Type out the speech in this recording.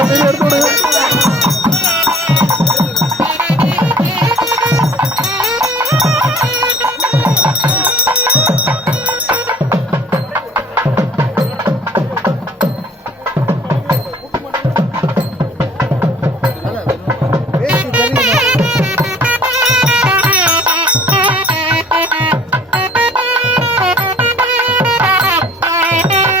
எடுத்து